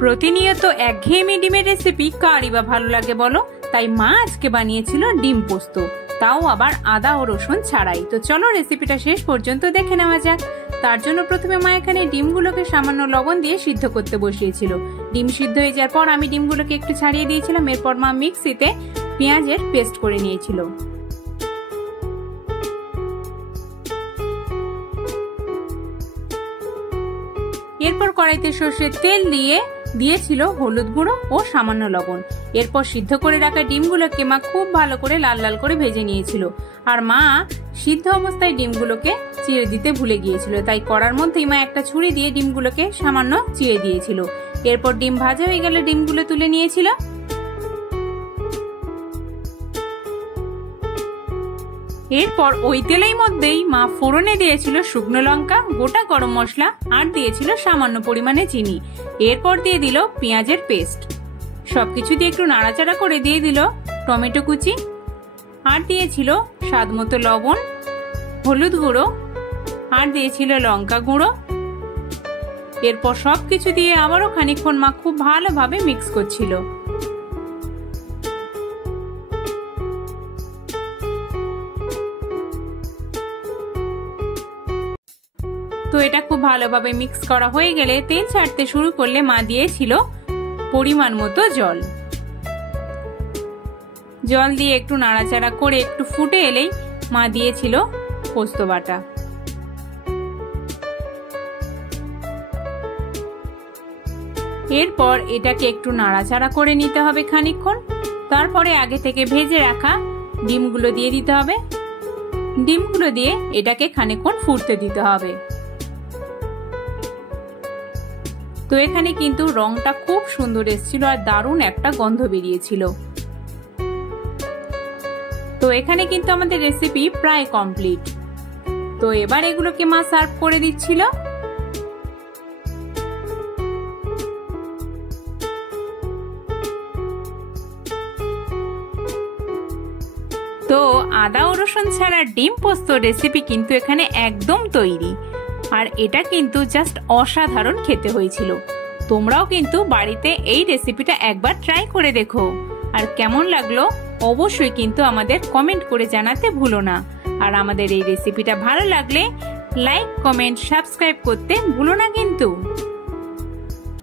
প্রতিনিয়ত একঘেয়েমি ডিমের রেসিপি কারই বা ভালো লাগে বলো, তাই মা আজকে বানিয়েছিল ডিম পোস্ত, তাও আবার আদা ও রসুন ছাড়াই। তো চলো রেসিপিটা শেষ পর্যন্ত দেখে নেওয়া যাক। তার জন্য প্রথমে মা এখানে ডিমগুলোকে সামান্য লবণ দিয়ে সিদ্ধ করতে বসিয়েছিল। ডিম সিদ্ধ হয়ে যাওয়ার পর আমি ডিমগুলোকে একটু ছাড়িয়ে দিয়েছিলাম। এরপর মা মিক্সিতে পেঁয়াজের পেস্ট করে নিয়েছিল। এরপর কড়াইতে সর্ষের তেল দিয়ে দিয়েছিল হলুদ গুঁড়ো ও সামান্য লবণ। এরপর সিদ্ধ করে রাখা ডিমগুলোকে মা খুব ভালো করে লাল লাল করে ভেজে নিয়েছিল। আর মা সিদ্ধ অবস্থায় ডিমগুলোকে চিড়ে দিতে ভুলে গিয়েছিল, তাই কড়ার মধ্যেই মা একটা ছুরি দিয়ে ডিমগুলোকে সামান্য চিড়ে দিয়েছিল। এরপর ডিম ভাজা হয়ে গেলে ডিমগুলো তুলে নিয়েছিল। এরপর ওই তেলের মধ্যেই মা ফোড়নে দিয়েছিল শুকনো লঙ্কা, গোটা গরম মশলা আর দিয়েছিল সামান্য পরিমাণে চিনি। এরপর দিয়ে দিল পেঁয়াজের পেস্ট। সবকিছু দিয়ে একটু নাড়াচাড়া করে দিয়ে দিল টমেটো কুচি আর দিয়েছিল স্বাদ মতো লবণ, হলুদ গুঁড়ো আর দিয়েছিল লঙ্কা গুঁড়ো। এরপর সবকিছু দিয়ে আবারও খানিকক্ষণ মা খুব ভালোভাবে মিক্স করছিল। তো এটা খুব ভালোভাবে মিক্স করা হয়ে গেলে তেল ছাড়তে শুরু করলে মা দিয়েছিল পরিমাণ মতো জল। জল দিয়ে একটু নাড়াচাড়া করে একটু ফুটে এলেই মা দিয়েছিল পোস্ত বাটা। এরপর এটাকে একটু নাড়াচাড়া করে নিতে হবে খানিকক্ষণ। তারপরে আগে থেকে ভেজে রাখা ডিমগুলো দিয়ে দিতে হবে। ডিমগুলো দিয়ে এটাকে খানিকক্ষণ ফুটতে দিতে হবে। তো এখানে কিন্তু রংটা খুব সুন্দর এসেছিল আর দারুণ একটা গন্ধ বেরিয়েছিল। তো এখানে কিন্তু আমাদের রেসিপি প্রায় কমপ্লিট। তো এবার এগুলোকে মা সার্ভ করে দিচ্ছিল। তো আদা ও রসুন ছাড়া ডিম পোস্ত রেসিপি কিন্তু এখানে একদম তৈরি। আর এটা কিন্তু জাস্ট অসাধারণ খেতে হয়েছিল। তোমরাও কিন্তু বাড়িতে এই রেসিপিটা একবার ট্রাই করে দেখো। আর কেমন লাগলো অবশ্যই কিন্তু আমাদের কমেন্ট করে জানাতে ভুলো না। আর আমাদের এই রেসিপিটা ভালো লাগলে লাইক, কমেন্ট, সাবস্ক্রাইব করতে ভুলো না কিন্তু।